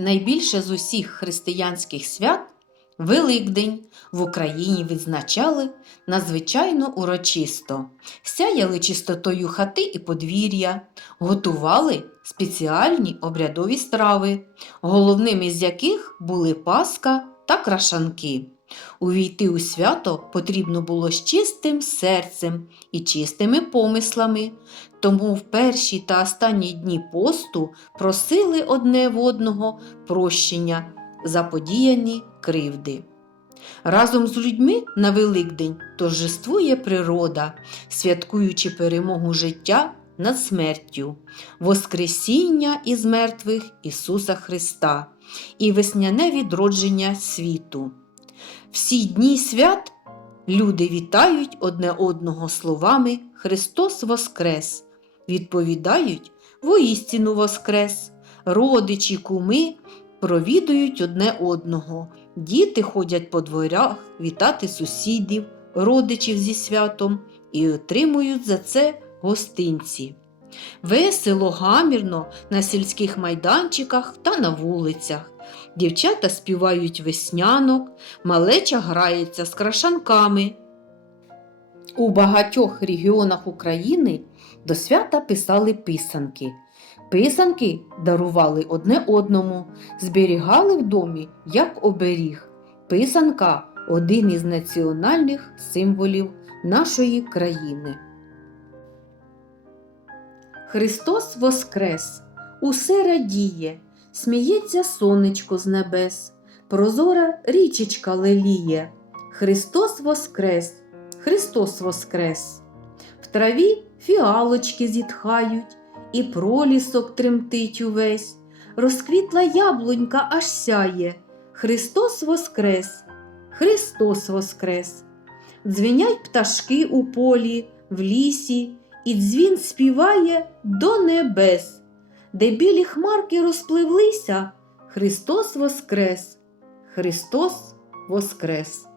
Найбільше з усіх християнських свят Великдень в Україні відзначали надзвичайно урочисто, сяяли чистотою хати і подвір'я, готували спеціальні обрядові страви, головними з яких були паска та крашанки. Увійти у свято потрібно було з чистим серцем і чистими помислами, тому в перші та останні дні посту просили одне в одного прощення за подіяні кривди. Разом з людьми на Великдень торжествує природа, святкуючи перемогу життя над смертю, Воскресіння із мертвих Ісуса Христа і весняне відродження світу. Всі дні свят люди вітають одне одного словами Христос Воскрес, відповідають воістину Воскрес, родичі, куми провідують одне одного, діти ходять по дворях вітати сусідів, родичів зі святом і отримують за це гостинці. Весело, гамірно на сільських майданчиках та на вулицях. Дівчата співають веснянок, малеча грається з крашанками. У багатьох регіонах України до свята писали писанки. Писанки дарували одне одному, зберігали в домі як оберіг. Писанка один із національних символів нашої країни. Христос Воскрес! Усе радіє, сміється сонечко з небес, прозора річечка леліє. Христос Воскрес! Христос Воскрес! В траві фіалочки зітхають, і пролісок тремтить увесь, розквітла яблунька аж сяє. Христос Воскрес! Христос Воскрес! Дзвенять пташки у полі, в лісі, і дзвін співає до небес, де білі хмарки розпливлися. Христос Воскрес! Христос Воскрес!